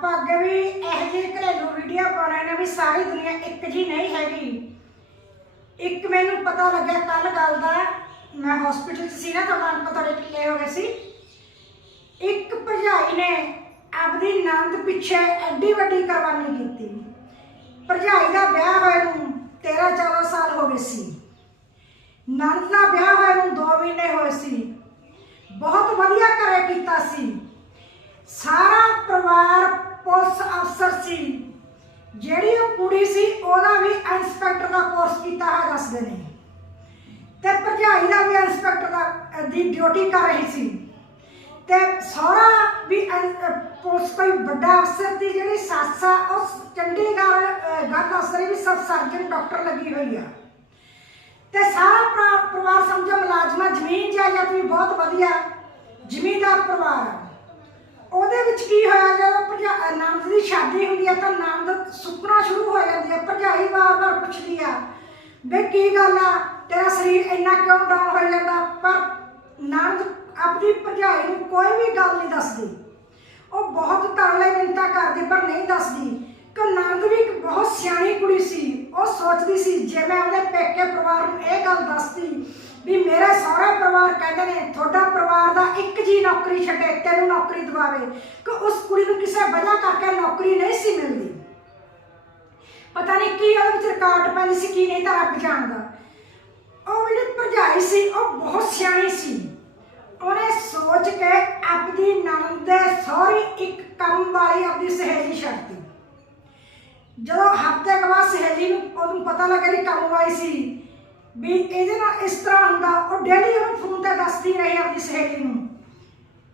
ਆਪਾਂ ਅੱਗੇ ਵੀ ਇਹੋ ਜਿਹੀ ਘਰੇਲੂ ਵੀਡੀਓ ਪਾਉਣੇ ਨੇ ਵੀ ਸਾਰੀ ਦੁਨੀਆ ਇੱਕ ਜੀ ਨਹੀਂ ਹੈਗੀ। ਇੱਕ ਮੈਨੂੰ ਪਤਾ ਲੱਗਿਆ ਕੱਲ ਗੱਲ ਦਾ, ਮੈਂ ਹਸਪੀਟਲ 'ਚ ਸੀ ਨਾ ਤਾਂ ਮੈਂ ਤੁਹਾਡੇ ਢਿੱਲੇ ਹੋ ਗਏ ਸੀ। ਇੱਕ ਭਰਜਾਈ ਨੇ ਆਪਦੀ ਨੰਦ ਪਿੱਛੇ ਐਡੀ ਵੱਡੀ ਕੁਰਬਾਨੀ ਕੀਤੀ। ਭਰਜਾਈ ਦਾ ਵਿਆਹ ਹੋਇਆ ਨੂੰ 13 14 ਸਾਲ ਹੋ ਗਏ ਸੀ। ਨੰਦ ਦਾ ਵਿਆਹ ਹੋਇਆ ਨੂੰ 2 ਮਹੀਨੇ ਹੋਏ ਸੀ। ਬਹੁਤ ਵਧੀਆ ਘਰੇ ਕੀਤਾ ਸੀ। ਸਾਰਾ ਪਰਿਵਾਰ ਸੀ। ਜਿਹੜੀ ਉਹ ਕੁੜੀ ਸੀ, ਉਹਦਾ ਵੀ ਇੰਸਪੈਕਟਰ ਦਾ ਕੋਰਸ ਕੀਤਾ ਹੈ ਦੱਸਦੇ ਨੇ। ਤੇ ਭਰਜਾਈ ਦਾ ਵੀ ਇੰਸਪੈਕਟਰ ਦਾ ਦੀ ਡਿਊਟੀ ਕਰ ਰਹੀ ਸੀ। ਤੇ ਸਹੁਰਾ ਵੀ ਪੁਲਿਸ ਕੋਈ ਵੱਡਾ ਅਫਸਰ ਦੀ ਜਿਹੜੀ ਸੱਸ ਆ, ਉਹ ਚੰਡੀਗੜ੍ਹ ਗੱਲ ਦੱਸ ਰਹੀ ਵੀ ਸਬ ਸਰਜਨ ਡਾਕਟਰ ਲੱਗੀ ਹੋਈ ਆ। ਤੇ ਸਾਰਾ ਪਰਿਵਾਰ ਸਮਝੋ ਮੁਲਾਜ਼ਮਾਂ, ਜ਼ਮੀਨ ਜਾਇਦਾਦ ਵੀ ਬਹੁਤ ਵਧੀਆ ਜ਼ਮੀਂਦਾਰ ਪਰਿਵਾਰ ਆ। ਵਿੱਚ ਕੀ ਹੋਇਆ, ਜਦੋਂ ਭਰਜਾ ਨੰਦ ਦੀ ਸ਼ਾਦੀ ਹੁੰਦੀ ਹੈ ਤਾਂ ਨੰਦ ਸੁਪਨਾ ਸ਼ੁਰੂ ਹੋ ਜਾਂਦੀ ਹੈ ਭਰਜਾਈ ਵਾਰ-ਵਾਰ ਪੁੱਛਦੀ ਆ ਵੇ ਕੀ ਗੱਲ ਆ? ਤੇਰਾ ਸਰੀਰ ਇੰਨਾ ਕਿਉਂ ਡਾਊਨ ਹੋ ਜਾਂਦਾ? ਪਰ ਨੰਦ ਆਪਣੀ ਭਰਜਾਈ ਨੂੰ ਕੋਈ ਵੀ ਗੱਲ ਨਹੀਂ ਦੱਸਦੀ। ਉਹ ਬਹੁਤ ਤਰਲੇ ਮਿੰਤਾ ਕਰਦੀ, ਪਰ ਨਹੀਂ ਦੱਸਦੀ। ਕਿ ਨੰਦ ਵੀ ਇੱਕ ਬਹੁਤ ਸਿਆਣੀ ਕੁੜੀ ਸੀ, ਉਹ ਸੋਚਦੀ ਸੀ, ਜੇ ਮੈਂ ਉਹਦੇ ਪੇਕੇ ਪਰਿਵਾਰ ਨੂੰ ਇਹ ਗੱਲ ਦੱਸਦੀ ਵੀ ਮੇਰੇ ਸਹੁਰਾ ਪਰਿਵਾਰ ਕਹਿੰਦੇ ਨੇ, ਤੁਹਾਡਾ ਪਰਿਵਾਰ ਦਾ ਇੱਕ ਜੀ ਨੌਕਰੀ ਛੱਡੇ, ਤੈਨੂੰ ਨੌਕਰੀ ਦਿਵਾਵੇ। ਕਿ ਉਸ ਕੁੜੀ ਨੂੰ ਕਿਸੇ ਵਜ੍ਹਾ ਕਰਕੇ ਨੌਕਰੀ ਨਹੀਂ ਸੀ ਮਿਲਦੀ। ਪਤਾ ਨਹੀਂ ਕੀ ਉਹਦੇ ਵਿੱਚ ਰਿਕਾਰਡ ਪੈਂਦੀ ਸੀ, ਕੀ ਨਹੀਂ ਤਾਂ ਰੱਬ ਜਾਣਦਾ। ਉਹ ਜਿਹੜੀ ਭਰਜਾਈ ਸੀ, ਉਹ ਬਹੁਤ ਸਿਆਣੀ ਸੀ। ਉਹਨੇ ਸੋਚ ਕੇ ਆਪਣੀ ਨਣਦ ਦੇ ਸਹੁਰੀ ਇੱਕ ਕੰਮ ਵਾਲੀ ਆਪਣੀ ਸਹੇਲੀ ਛੱਡਤੀ। ਜਦੋਂ ਹਫ਼ਤੇ ਕੁ ਬਾਅਦ ਸਹੇਲੀ ਨੂੰ ਉਹਨੂੰ ਪਤਾ ਲੱਗਾ ਕਿ ਕੰਮ ਵਾਲੀ ਸੀ ਵੀ ਇਹਦੇ ਨਾਲ ਇਸ ਤਰ੍ਹਾਂ ਹੁੰਦਾ, ਉਹ ਡੇਲੀ ਉਹਨੂੰ ਫੋਨ ਤੇ ਦੱਸਦੀ ਰਹੀ ਆਪਣੀ ਸਹੇਲੀ ਨੂੰ।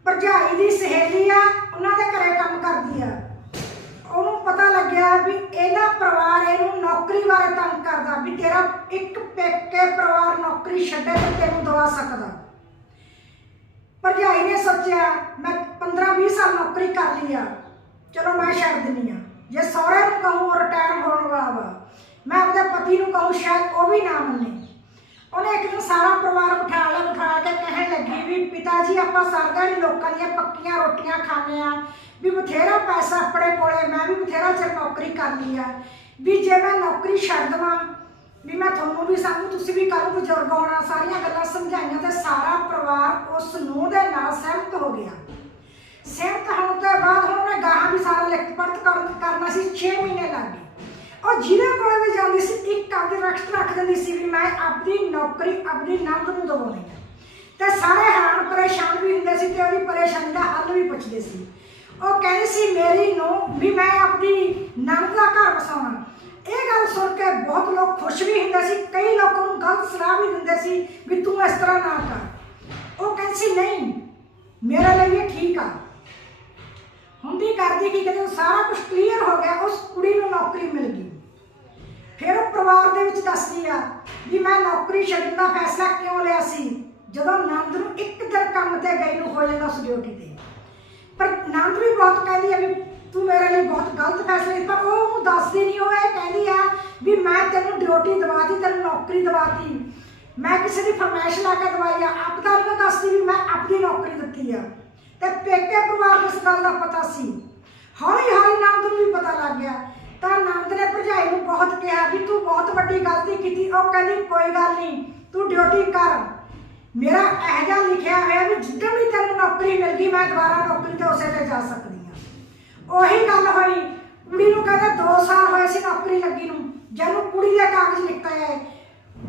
ਭਰਜਾਈ ਦੀ ਸਹੇਲੀ ਆ, ਉਹਨਾਂ ਦੇ ਘਰੇ ਕੰਮ ਕਰਦੀ ਆ। ਉਹਨੂੰ ਪਤਾ ਲੱਗਿਆ ਵੀ ਇਹਦਾ ਪਰਿਵਾਰ ਇਹਨੂੰ ਨੌਕਰੀ ਬਾਰੇ ਤੰਗ ਕਰਦਾ, ਵੀ ਤੇਰਾ ਇੱਕ ਪੇਕੇ ਪਰਿਵਾਰ ਨੌਕਰੀ ਛੱਡੇ ਤੇ ਤੈਨੂੰ ਦਵਾ ਸਕਦਾ। ਭਰਜਾਈ ਨੇ ਸੋਚਿਆ, ਮੈਂ 15-20 ਸਾਲ ਨੌਕਰੀ ਕਰ ਲਈ ਆ। ਚਲੋ ਮੈਂ ਛੱਡ ਦਿੰਨੀ ਆ। ਜੇ ਸਹੁਰੇ ਨੂੰ ਕਹੂੰ ਰਿਟਾਇਰ ਹੋਣ ਵਾਲਾ ਵਾ, ਮੈਂ ਆਪਣੇ ਪਤੀ ਨੂੰ ਕਹੂੰ ਸ਼ਾਇਦ ਉਹ ਵੀ ਨਾ ਮੰਨੇ। ਇੱਕ ਦਿਨ ਸਾਰਾ ਪਰਿਵਾਰ ਬਿਠਾ ਲਿਆ ਬਿਠਾ ਕੇ ਕਹਿਣ ਲੱਗੀ ਵੀ ਪਿਤਾ ਜੀ, ਆਪਾਂ ਸਰਦਾ ਲੋਕਾਂ ਦੀਆਂ ਪੱਕੀਆਂ ਰੋਟੀਆਂ ਖਾਂਦੇ ਆ ਵੀ ਬਥੇਰਾ ਪੈਸਾ ਆਪਣੇ ਕੋਲੇ, ਮੈਂ ਵੀ ਬਥੇਰਾ ਚਿਰ ਨੌਕਰੀ ਕਰ ਆ। ਵੀ ਜੇ ਮੈਂ ਨੌਕਰੀ ਛੱਡ ਦੇਵਾਂ, ਵੀ ਮੈਂ ਤੁਹਾਨੂੰ ਵੀ ਸਾਨੂੰ ਤੁਸੀਂ ਵੀ ਕੱਲ ਬਜ਼ੁਰਗ ਹੋਣਾ, ਸਾਰੀਆਂ ਗੱਲਾਂ ਸਮਝਾਈਆਂ ਤੇ ਸਾਰਾ ਪਰਿਵਾਰ ਉਸ ਨੂੰ ਦੇ ਨਾਲ ਸਹਿਮਤ ਹੋ ਗਿਆ। ਸਹਿਮਤ ਹੋਣ ਤੋਂ ਬਾਅਦ ਹੁਣ ਮੈਂ ਗਾਹਾਂ ਵੀ ਸਾਰਾ ਲਿਖਤ ਪੜਤ ਕਰਨ ਕਰਨਾ ਸੀ 6 ਮਹੀਨੇ ਲੱਗ ਗਏ। ਉਹ ਜਿਹਦੇ ਕੋਲ ਵੀ ਜਾਂਦੀ ਸੀ, ਇੱਕ ਆਪਦੀ ਰੱਖ ਰੱਖ ਦਿੰਦੀ ਸੀ ਵੀ ਮੈਂ ਆਪਣੀ ਨੌਕਰੀ ਆਪਣੀ ਨੰਦ ਨੂੰ ਦਵਾਉਣੀ ਹੈ। ਤੇ ਸਾਰੇ ਹੈਰਾਨ ਪਰੇਸ਼ਾਨ ਵੀ ਹੁੰਦੇ ਸੀ ਤੇ ਉਹਦੀ ਪਰੇਸ਼ਾਨੀ ਦਾ ਹੱਲ ਵੀ ਪੁੱਛਦੇ ਸੀ। ਉਹ ਕਹਿੰਦੀ ਸੀ, ਮੇਰੀ ਨੂੰ ਵੀ ਮੈਂ ਆਪਣੀ ਨੰਦ ਦਾ ਘਰ ਵਸਾਉਣਾ। ਇਹ ਗੱਲ ਸੁਣ ਕੇ ਬਹੁਤ ਲੋਕ ਖੁਸ਼ ਵੀ ਹੁੰਦੇ ਸੀ, ਕਈ ਲੋਕਾਂ ਨੂੰ ਗਲਤ ਸਲਾਹ ਵੀ ਦਿੰਦੇ ਸੀ ਵੀ ਤੂੰ ਇਸ ਤਰ੍ਹਾਂ ਨਾ ਕਰ। ਉਹ ਕਹਿੰਦੀ ਸੀ, ਨਹੀਂ, ਮੇਰੇ ਲਈ ਇਹ ਠੀਕ ਆ। ਹੁੰਦੀ ਕਰਦੀ, ਕੀ ਜਦੋਂ ਸਾਰਾ ਕੁਝ ਕਲੀਅਰ ਹੋ ਗਿਆ, ਉਸ ਕੁੜੀ ਨੂੰ ਨੌਕਰੀ ਮਿਲ ਗਈ। ਫਿਰ ਉਹ ਪਰਿਵਾਰ ਦੇ ਵਿੱਚ ਦੱਸਦੀ ਆ ਵੀ ਮੈਂ ਨੌਕਰੀ ਛੱਡਣ ਦਾ ਫੈਸਲਾ ਕਿਉਂ ਲਿਆ ਸੀ? ਜਦੋਂ ਨੰਦ ਨੂੰ ਇੱਕ ਦਿਨ ਕੰਮ ਤੇ ਗਈ ਨੂੰ ਹੋ ਜਾਂਦਾ ਉਸ ਡਿਊਟੀ ਤੇ। ਪਰ ਨੰਦ ਵੀ ਬਹੁਤ ਕਹਿੰਦੀ ਆ ਵੀ ਤੂੰ ਮੇਰੇ ਲਈ ਬਹੁਤ ਗਲਤ ਫੈਸਲਾ ਕੀਤਾ ਪਰ ਉਹ ਉਹਨੂੰ ਦੱਸਦੀ ਨਹੀਂ ਉਹ ਇਹ ਕਹਿੰਦੀ ਆ ਵੀ ਮੈਂ ਤੈਨੂੰ ਡਿਊਟੀ ਦਵਾਤੀ, ਤੈਨੂੰ ਨੌਕਰੀ ਦਵਾਤੀ। ਮੈਂ ਕਿਸੇ ਦੀ ਫਰਮਾਇਸ਼ ਲਾ ਕੇ ਦਵਾਈ ਆ ਆਪਦਾ ਤਾਂ ਨਹੀਂ ਦੱਸਦੀ ਵੀ ਮੈਂ ਆਪਣੀ ਨੌਕਰੀ ਦਿੱਤੀ ਆ। ਤੇ ਪੇਕੇ ਪਰਿਵਾਰ ਨੂੰ ਇਸ ਗੱਲ ਦਾ ਪਤਾ ਸੀ ਹੌਲੀ ਹੌਲੀ ਨੰਦ ਨੂੰ ਵੀ ਪਤਾ ਲੱਗ ਗਿਆ ਤਾਂ ਨੰਦ ਨੇ ਭਰਜਾਈ ਨੂੰ ਬਹੁਤ ਕਿਹਾ ਵੀ ਤੂੰ ਬਹੁਤ ਵੱਡੀ ਗਲਤੀ ਕੀਤੀ। ਉਹ ਕਹਿੰਦੀ, ਕੋਈ ਗੱਲ ਨਹੀਂ, ਤੂੰ ਡਿਊਟੀ ਕਰ। ਮੇਰਾ ਇਹ ਜਿਹਾ ਲਿਖਿਆ ਹੋਇਆ ਵੀ ਜਿੱਦਣ ਵੀ ਤੈਨੂੰ ਨੌਕਰੀ ਮਿਲ ਗਈ, ਮੈਂ ਦੁਬਾਰਾ ਨੌਕਰੀ ਤੇ ਉਸੇ ਤੇ ਜਾ ਸਕਦੀ ਹਾਂ। ਉਹੀ ਗੱਲ ਹੋਈ। ਕੁੜੀ ਨੂੰ ਕਹਿੰਦੇ 2 ਸਾਲ ਹੋਏ ਸੀ ਨੌਕਰੀ ਲੱਗੀ ਨੂੰ ਜਦੋਂ ਕੁੜੀ ਦੇ ਕਾਗਜ਼ ਨਿਕਲੇ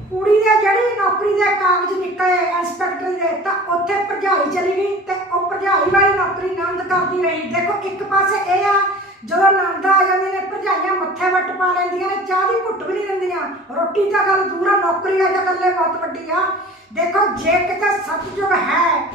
ਕੁੜੀ ਦੇ ਜਿਹੜੀ ਨੌਕਰੀ ਦੇ ਕਾਗਜ਼ ਨਿਕਲੇ ਇੰਸਪੈਕਟਰ ਦੇ, ਤਾਂ ਉੱਥੇ ਭਰਜਾਈ ਚਲੀ ਗਈ ਤੇ ਉਹ ਭਰਜਾਈ ਵਾਲੀ ਨੌਕਰੀ ਨੰਦ ਕਰਦੀ ਰਹੀ। ਦੇਖੋ, ਇੱਕ ਪਾਸੇ ਇਹ ਆ ਜਦੋਂ ਨੰਦ ਆ ਜਾਂਦੇ ਨੇ, ਭਰਜਾਈਆਂ ਮੱਥੇ ਵੱਟ ਪਾ ਲੈਂਦੀਆਂ ਨੇ, ਚਾਹ ਦੀ ਘੁੱਟ ਵੀ ਨਹੀਂ ਦਿੰਦੀਆਂ। ਰੋਟੀ ਤਾਂ ਗੱਲ ਦੂਰ ਆ, ਨੌਕਰੀ ਆ ਜਾਂ ਗੱਲੇ ਬਹੁਤ ਵੱਡੀ ਆ। ਦੇਖੋ, ਜੇ ਕਿਤੇ ਸਤਜੁਗ ਹੈ